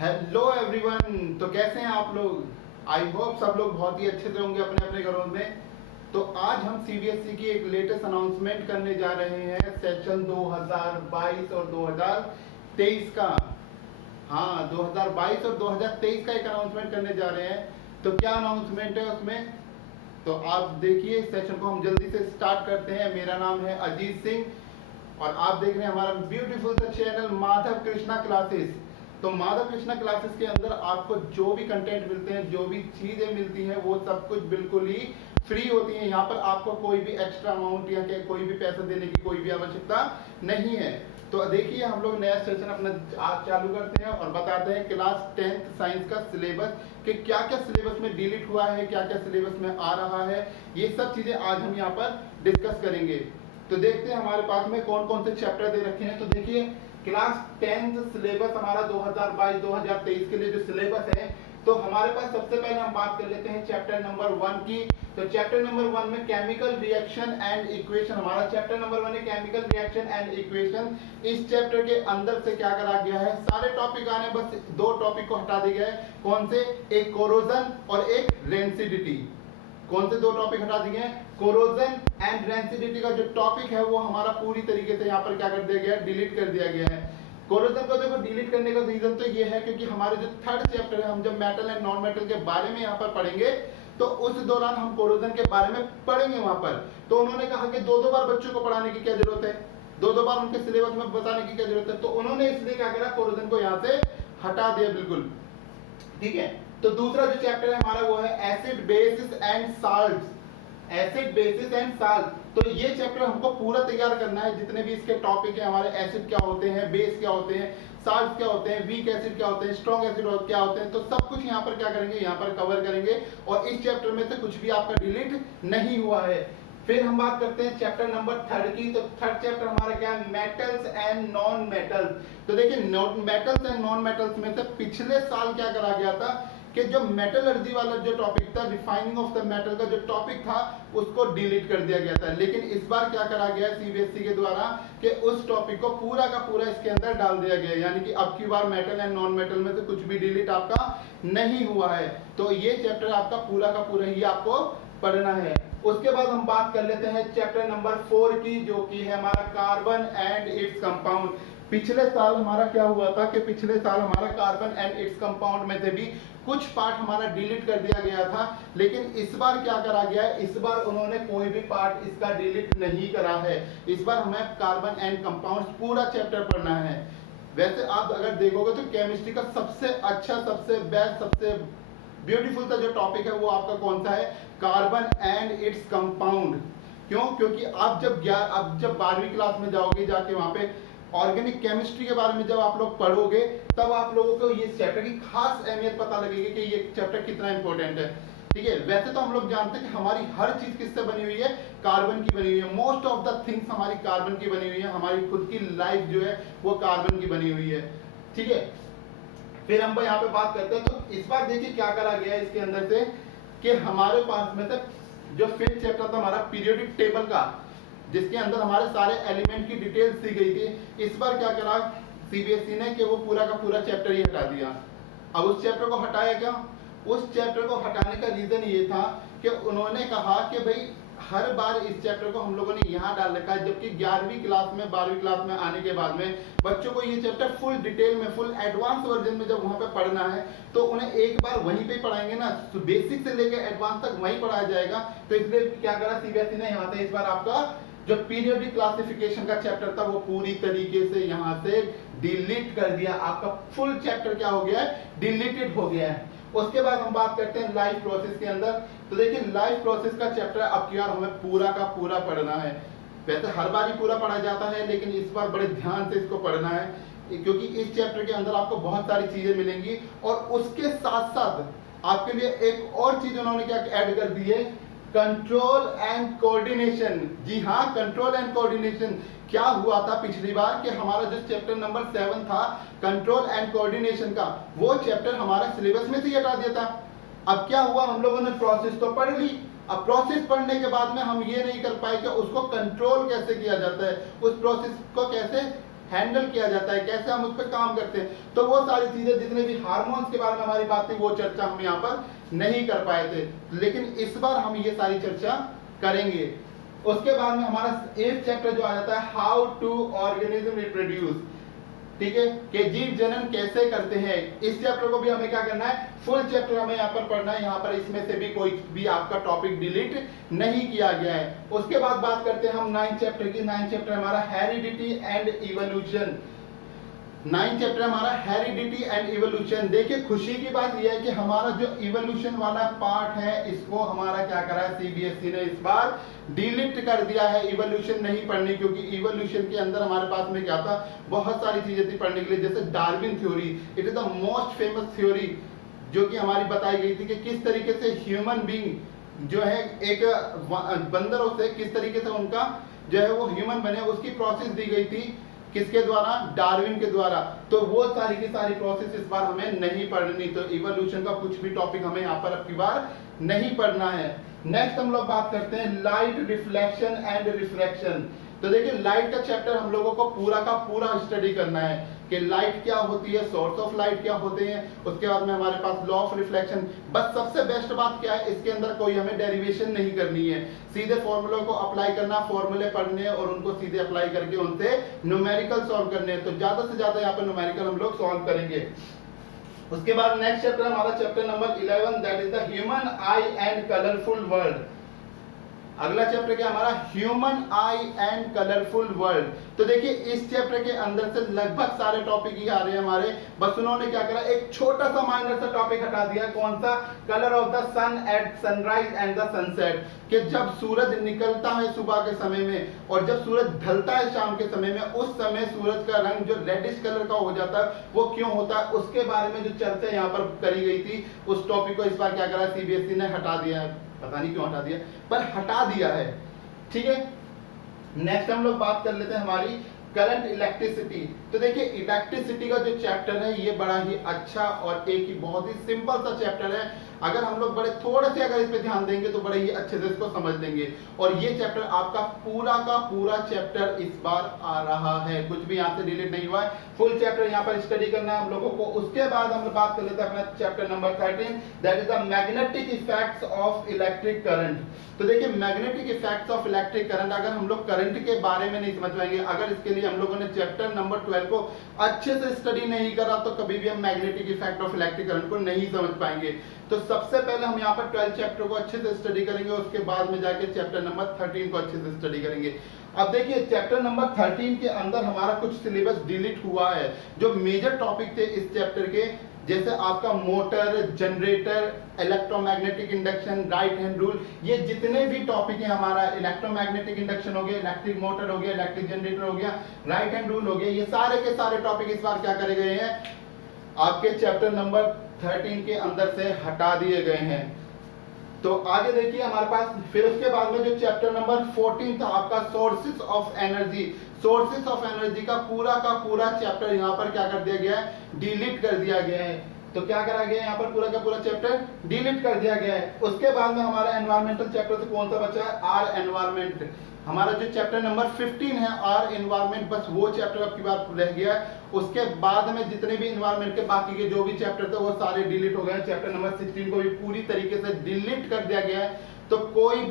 Hello everyone. तो कैसे हैं आप लोग? आई होप सब लोग बहुत ही अच्छे से होंगे अपने अपने घरों में। तो आज हम सीबीएसई की एक लेटेस्ट अनाउंसमेंट करने जा रहे हैं सेशन 2022 और 2023 का। हाँ, 2022 और 2023 का एक अनाउंसमेंट करने जा रहे हैं। तो क्या अनाउंसमेंट है उसमें, तो आप देखिए। सेशन को हम जल्दी से स्टार्ट करते हैं। मेरा नाम है अजीत सिंह और आप देख रहे हैं हमारा ब्यूटीफुल सा चैनल माधव कृष्णा क्लासेस। तो माधव कृष्णा क्लासेस के अंदर आपको जो भी कंटेंट मिलते हैं, जो भी चीजें मिलती हैं, वो सब कुछ बिल्कुल ही फ्री होती है। यहाँ पर आपको कोई भी एक्स्ट्रा अमाउंट या कोई भी पैसा देने की कोई भी आवश्यकता नहीं है। तो देखिए, हम लोग नया सेशन अपना आज चालू करते हैं और बताते हैं क्लास 10th साइंस का सिलेबस कि क्या क्या सिलेबस में डिलीट हुआ है, क्या क्या सिलेबस में आ रहा है। ये सब चीजें आज हम यहाँ पर डिस्कस करेंगे। तो देखते हैं हमारे पास में कौन कौन से चैप्टर दे रखे हैं। तो देखिए, क्लास 10th सिलेबस हमारा 2022-2023 के लिए जो सिलेबस है, तो हमारे पास सबसे पहले हम बात कर लेते हैं चैप्टर नंबर 1 की। तो चैप्टर नंबर 1 में केमिकल रिएक्शन एंड इक्वेशन, हमारा चैप्टर नंबर 1 है केमिकल रिएक्शन एंड इक्वेशन। इस चैप्टर के अंदर से क्या करा गया है, सारे टॉपिक आने, बस दो टॉपिक को हटा दिया गया है। कौन से? एक कोरोजन और एक रेंसिडिटी। कौन से दो टॉपिक हटा दिए हैं? कोरोजन एंड रेंसिडिटी का जो टॉपिक है वो हमारा पूरी तरीके से यहाँ पर क्या कर दिया गया है, डिलीट कर दिया गया है। कोरोजन को देखो डिलीट करने का रीजन तो ये है क्योंकि हमारे जो थर्ड चैप्टर है, हम जब मेटल एंड नॉन मेटल के बारे में यहाँ पर पढ़ेंगे तो उस दौरान हम कोरोजन के बारे में पढ़ेंगे वहां पर। तो उन्होंने कहा कि दो दो बार बच्चों को पढ़ाने की क्या जरूरत है, दो दो बार उनके सिलेबस में बताने की क्या जरूरत है। तो उन्होंने इसलिए क्या करा, कोरोजन को यहाँ से हटा दिया बिल्कुल। ठीक है। तो दूसरा जो चैप्टर है हमारा वो है acid basis and salts. Acid basis and salt, तो ये चैप्टर हमको पूरा तैयार करना है। जितने भी इसके टॉपिक है हमारे, एसिड क्या होते हैं, बेस क्या होते हैं, साल्ट क्या होते हैं, वीक एसिड क्या होते हैं, स्ट्रॉन्ग एसिड क्या होते हैं, तो सब कुछ यहाँ पर क्या करेंगे, यहाँ पर कवर करेंगे। और इस चैप्टर में से कुछ भी आपका डिलीट नहीं हुआ है। फिर हम बात करते हैं चैप्टर नंबर 3 की। तो थर्ड चैप्टर हमारा क्या है, मेटल्स एंड नॉन मेटल्स। तो देखिए, मेटल्स एंड नॉन मेटल्स में से पिछले साल क्या करा गया था कि जो मेटलर्जी वाला जो टॉपिक था, रिफाइनिंग ऑफ द मेटल का जो टॉपिक था, उसको डिलीट कर दिया गया था। लेकिन इस बार क्या करा गया सीबीएसई के द्वारा कि उस टॉपिक को पूरा का पूरा इसके अंदर डाल दिया गया, यानी कि अब की बार मेटल एंड नॉन मेटल में से कुछ भी डिलीट आपका नहीं हुआ है। तो ये चैप्टर आपका पूरा का पूरा ही आपको पढ़ना है। उसके बाद हम बात कर लेते हैं चैप्टर नंबर 4 की, जो कि है हमारा कार्बन एंड इट्स कंपाउंड। पिछले साल हमारा क्या हुआ था कि पिछले साल हमारा कार्बन एंड इट्स कंपाउंड में से भी कुछ पार्ट हमारा डिलीट कर दिया गया था। लेकिन इस बार क्या करा गया है, इस बार उन्होंने कोई भी पार्ट इसका डिलीट नहीं करा है। इस बार हमें कार्बन एंड कंपाउंड्स पूरा चैप्टर पढ़ना है। वैसे आप अगर देखोगे तो केमिस्ट्री का सबसे अच्छा, सबसे बेस्ट, सबसे ब्यूटीफुल सा जो टॉपिक है वो आपका कौन सा है, कार्बन एंड इट्स कंपाउंड। क्यों? क्योंकि आप जब 12वीं क्लास में जाओगे, जाके वहां पे ऑर्गेनिक केमिस्ट्री के बारे में जब आप लोग पढ़ोगे, तब आप लोगों को ये चैप्टर की खास अहमियत पता लगेगी कि ये चैप्टर कितना इंपॉर्टेंट है। ठीक है। वैसे तो हम लोग जानते हैं कि हमारी हर चीज किससे बनी हुई है, कार्बन की बनी हुई है। मोस्ट ऑफ द थिंग्स हमारी कार्बन की बनी हुई है। हमारी खुद की लाइफ जो है वो कार्बन की बनी हुई है। ठीक है। फिर हम यहाँ पे बात करते हैं। तो इस बार देखिए क्या करा गया है इसके अंदर से कि हमारे पास में तक जो 5th चैप्टर था हमारा पीरियोडिक टेबल का, जिसके अंदर हमारे सारे एलिमेंट की डिटेल्स दी गई थी, इस बार क्या करा सीबीएसई ने कि वो पूरा का पूरा चैप्टर ही हटा दिया। अब उस चैप्टर को हटाया क्या? उस चैप्टर को हटाने का रीजन ये था कि उन्होंने कहा कि भाई हर बार इस चैप्टर को हम लोगों ने यहाँ डाल रखा है, जबकि 11वीं क्लास में, 12वीं क्लास में आने के बाद में बच्चों को ये चैप्टर फुल डिटेल में, फुल एडवांस वर्जन में जब वहाँ पे पढ़ना है तो उन्हें एक बार वहीं पे पढ़ाएंगे ना, तो बेसिक से लेकर एडवांस तक वहीं पढ़ाया जाएगा। तो इसलिए क्या करा सीबीएसई ने, यहाँ से इस बार आपका जो पीरियोडिक क्लासिफिकेशन का चैप्टर था वो पूरी तरीके से यहाँ से डिलीट कर दिया। आपका फुल चैप्टर क्या हो गया है, डिलीटेड हो गया है। उसके बाद हम बात करते हैं लाइफ प्रोसेस के अंदर। तो देखिए, लाइफ प्रोसेस का चैप्टर अब की बार हमें पूरा का पूरा पढ़ना है। वैसे हर बार ही पूरा पढ़ा जाता है, लेकिन इस बार बड़े ध्यान से इसको पढ़ना है, क्योंकि इस चैप्टर के अंदर आपको बहुत सारी चीजें मिलेंगी। और उसके साथ साथ आपके लिए एक और चीज उन्होंने क्या ऐड कर दी है, कंट्रोल एंड कोऑर्डिनेशन। जी हाँ, कंट्रोल एंड कोऑर्डिनेशन। क्या हुआ था पिछली बार कि हमारा जो चैप्टर नंबर 7 था कंट्रोल एंड कोऑर्डिनेशन का, वो चैप्टर हमारा सिलेबस में से ही हटा दिया था। अब क्या हुआ, हम लोगों ने प्रोसेस तो पढ़ ली। अब प्रोसेस पढ़ने के बाद में हम ये नहीं कर पाए कि उसको कंट्रोल कैसे किया जाता है, उस प्रोसेस को कैसे हैंडल किया जाता है, कैसे हम उस पर काम करते हैं। तो वो सारी चीजें, जितने भी हार्मोन्स के बारे में हमारी बात थी, वो चर्चा हम यहाँ पर नहीं कर पाए थे, लेकिन इस बार हम ये सारी चर्चा करेंगे। उसके बाद में हमारा 8th चैप्टर जो आ जाता है, हाउ टू ऑर्गेनिज्म रिप्रोड्यूस, ठीक है, कि जीव जनन कैसे करते हैं। इस चैप्टर को भी हमें क्या करना है, फुल चैप्टर हमें यहाँ पर पढ़ना है। यहाँ पर इसमें से भी कोई भी आपका टॉपिक डिलीट नहीं किया गया है। उसके बाद बात करते हैं हम 9th चैप्टर की। 9th चैप्टर हमारा heredity and evolution. 9th chapter हमारा हेरिडिटी एंड इवोल्यूशन। देखिए खुशी की बात यह है कि हमारा जो इवोल्यूशन वाला पार्ट है, इसको हमारा क्या करा है, सीबीएसई ने इस बार डिलीट कर दिया है। इवोल्यूशन नहीं पढ़नी, क्योंकि इवोल्यूशन के अंदर हमारे पास में क्या था, बहुत सारी चीजें थी पढ़ने के लिए, जैसे Darwin theory. It is the most famous theory जो कि हमारी बताई गई थी कि किस तरीके से ह्यूमन बीइंग जो है एक बंदरों से किस तरीके से उनका जो है वो ह्यूमन बने, उसकी प्रोसेस दी गई थी। किसके द्वारा, डार्विन के द्वारा। तो वो सारी की सारी प्रोसेस इस बार हमें नहीं पढ़नी, तो इवोल्यूशन का कुछ भी टॉपिक हमें यहाँ पर अब की बार नहीं पढ़ना है। नेक्स्ट हम लोग बात करते हैं लाइट रिफ्लेक्शन एंड रिफ्रैक्शन। तो देखिए लाइट का चैप्टर हम लोगों को पूरा का पूरा स्टडी करना है कि लाइट क्या होती है, सोर्स ऑफ लाइट क्या होते हैं। उसके बाद में हमारे पास लॉ ऑफ रिफ्लेक्शन। बस सबसे बेस्ट बात क्या है, इसके अंदर कोई हमें डेरिवेशन नहीं करनी है, सीधे फॉर्मूलों को अप्लाई करना, फॉर्मूले पढ़ने और उनको सीधे अप्लाई करके उनसे न्यूमेरिकल सॉल्व करने हैं। तो ज्यादा से ज्यादा यहाँ पर न्यूमेरिकल हम लोग सॉल्व करेंगे। उसके बाद नेक्स्ट चैप्टर हमारा chapter number 11, that is the human I and colourful world. अगला चैप्टर क्या हमारा, human I and colourful world. तो देखिए इस चैप्टर के अंदर से लगभग सारे टॉपिक ही आ रहे हैं हमारे, बस उन्होंने क्या करा, एक छोटा सा माइनर सा टॉपिक हटा दिया। कौन सा, colour of the sun at sunrise and the sunset, कि जब सूरज निकलता है सुबह के समय में और जब सूरज ढलता है शाम के समय में, उस समय सूरज का रंग जो रेडिश कलर का हो जाता है वो क्यों होता है, उसके बारे में जो चर्चा यहाँ पर करी गई थी, उस टॉपिक को इस बार क्या करा, सीबीएसई ने हटा दिया है। पता नहीं क्यों हटा दिया, पर हटा दिया है, ठीक है। नेक्स्ट हम लोग बात कर लेते हैं हमारी करंट इलेक्ट्रिसिटी। तो देखिए इलेक्ट्रिसिटी का जो चैप्टर है ये बड़ा ही अच्छा और एक ही बहुत ही सिंपल सा चैप्टर है। अगर हम लोग बड़े थोड़े से अगर इस पे ध्यान देंगे तो बड़े ही अच्छे से इसको समझ लेंगे। और ये चैप्टर आपका पूरा का पूरा चैप्टर इस बार आ रहा है, कुछ भी यहाँ से डिलीट नहीं हुआ है, फुल चैप्टर यहाँ पर स्टडी करना है हम लोगों को। उसके बाद हम बात कर लेते हैं अपना chapter number 13, that is the magnetic effects of electric current. तो देखिए magnetic effects of electric current, अगर हम लोग करंट के बारे में नहीं समझ पाएंगे, अगर इसके लिए हम लोगों ने चैप्टर नंबर 12 को अच्छे से स्टडी नहीं करा, तो कभी भी हम magnetic effect of electric current को नहीं समझ पाएंगे। तो सबसे पहले हम यहाँ पर 12 चैप्टर को अच्छे से स्टडी करेंगे, उसके बाद में जाके चैप्टर नंबर 13 को अच्छे से स्टडी करेंगे। अब देखिए चैप्टर नंबर 13 के अंदर हमारा कुछ सिलेबस डिलीट हुआ है। जो मेजर टॉपिक थे इस चैप्टर के, जैसे आपका motor, generator, electromagnetic induction, right hand rule, ये जितने भी टॉपिक है हमारा, इलेक्ट्रोमैग्नेटिक इंडक्शन हो गया, इलेक्ट्रिक मोटर हो गया, इलेक्ट्रिक जनरेटर हो गया, राइट हैंड रूल हो गया, ये सारे के सारे टॉपिक इस बार क्या करे गए हैं, आपके चैप्टर नंबर 13 के अंदर से हटा दिए गए हैं। तो आगे देखिए हमारे पास, फिर उसके बाद में जो चैप्टर नंबर 14 था आपका sources of energy. Sources of energy का पूरा चैप्टर यहाँ पर क्या कर दिया गया है, डिलीट कर दिया गया है। तो क्या करा गया है यहाँ पर, पूरा का पूरा चैप्टर डिलीट कर दिया गया है। उसके बाद में हमारा एनवायरमेंटल चैप्टर से कौन सा बचा है, आर एनवायरमेंट। हमारा जो चैप्टर नंबर 15 है आर एनवायरमेंट, बस वो चैप्टर अब की बार रह गया है। उसके बाद में जितने भी एनवायरमेंट के बाकी के जो भी चैप्टर थे वो सारे डिलीट हो गए। चैप्टर नंबर 16 को भी पूरी तरीके से डिलीट कर दिया गया है। तो कोई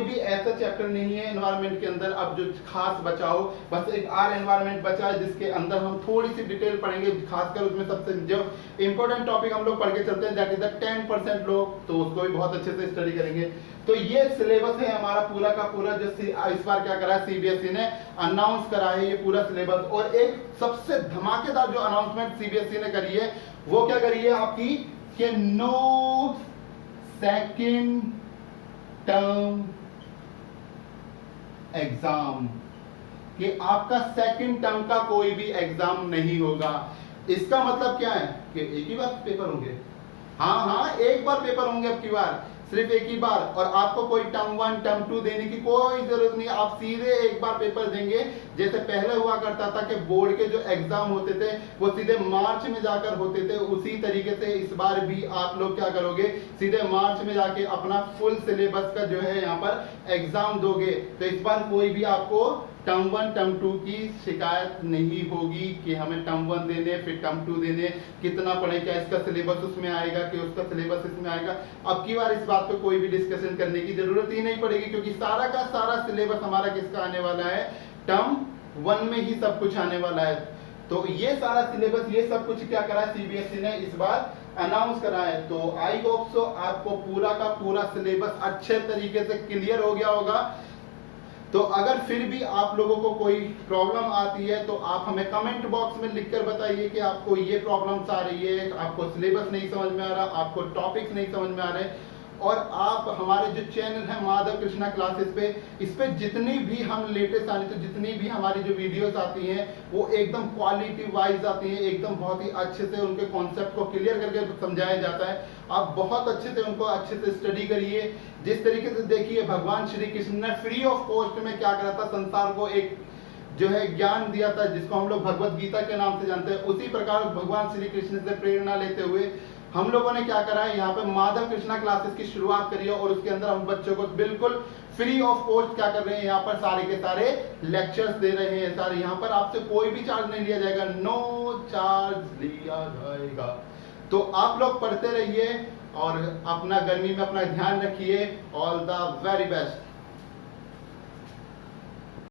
भी ऐसा चैप्टर नहीं है एनवायरमेंट के अंदर अब जो खास बचाओ, बस एक आर एनवायरमेंट बचा है जिसके अंदर हम थोड़ी सी डिटेल पढ़ेंगे, खासकर उसमें सबसे जो इंपॉर्टेंट टॉपिक हम लोग पढ़ के चलते हैं, दैट इज द 10% लोग, तो उसको भी बहुत अच्छे से स्टडी करेंगे। तो ये सिलेबस है हमारा पूरा का पूरा, जो इस बार क्या करा है सीबीएसई ने अनाउंस करा है ये पूरा सिलेबस। और एक सबसे धमाकेदार जो अनाउंसमेंट सीबीएसई ने करी है वो क्या करी है आपकी, कि नो सेकंड टर्म एग्जाम, कि आपका सेकंड टर्म का कोई भी एग्जाम नहीं होगा। इसका मतलब क्या है कि एक ही बार पेपर होंगे, हाँ एक बार पेपर होंगे अब की बार, सिर्फ एक ही बार, और आपको कोई टर्म 1 टर्म 2 देने की कोई जरूरत नहीं, आप सीधे एक बार पेपर देंगे। जैसे पहले हुआ करता था कि बोर्ड के जो एग्जाम होते थे वो सीधे मार्च में जाकर होते थे, उसी तरीके से इस बार भी आप लोग क्या करोगे, सीधे मार्च में जाके अपना फुल सिलेबस का जो है यहाँ पर एग्जाम दोगे। तो इस बार कोई भी आपको टर्म 1 टर्म 2 की शिकायत नहीं होगी कि हमें टर्म 1 देने फिर टर्म 2 देने, कितना पढ़े, क्या इसका सिलेबस उसमें आएगा कि उसका सिलेबस इसमें आएगा। अब की बार इस बात पे कोई भी डिस्कशन करने की जरूरत ही नहीं पड़ेगी, क्योंकि सारा का सारा सिलेबस हमारा किसका आने वाला है, टर्म 1 में ही सब कुछ आने वाला है। तो ये सारा सिलेबस, ये सब कुछ क्या करा है सीबीएसई ने इस बार अनाउंस करा है। तो आई होप सो आपको पूरा का पूरा सिलेबस अच्छे तरीके से क्लियर हो गया होगा। तो अगर फिर भी आप लोगों को कोई प्रॉब्लम आती है तो आप हमें कमेंट बॉक्स में लिखकर बताइए कि आपको ये प्रॉब्लम्स आ रही है, आपको सिलेबस नहीं समझ में आ रहा, आपको टॉपिक्स नहीं समझ में आ रहे। और आप हमारे जो चैनल है माधव कृष्णा क्लासेस पे, इस पे जितनी भी हम लेटेस्ट आने, तो जितनी भी हमारी जो वीडियोस आती हैं वो एकदम क्वालिटी वाइज आती हैं, एकदम बहुत ही अच्छे से उनके कॉन्सेप्ट को क्लियर करके समझाया जाता है। आप बहुत अच्छे से उनको अच्छे से स्टडी करिए। जिस तरीके से देखिए भगवान श्री कृष्ण ने फ्री ऑफ कॉस्ट में क्या करा था, संसार को एक जो है ज्ञान दिया था, जिसको हम लोग भगवत गीता के नाम से जानते हैं। उसी प्रकार भगवान श्री कृष्ण से प्रेरणा लेते हुए हम लोगों ने क्या करा है, यहाँ पे माधव कृष्णा क्लासेस की शुरुआत करी है और उसके अंदर हम बच्चों को बिल्कुल फ्री ऑफ कॉस्ट क्या कर रहे हैं, यहाँ पर सारे के सारे लेक्चर्स दे रहे हैं सारे। यहाँ पर आपसे कोई भी चार्ज नहीं लिया जाएगा, नो चार्ज लिया जाएगा। तो आप लोग पढ़ते रहिए और अपना गर्मी में अपना ध्यान रखिए। All the very best.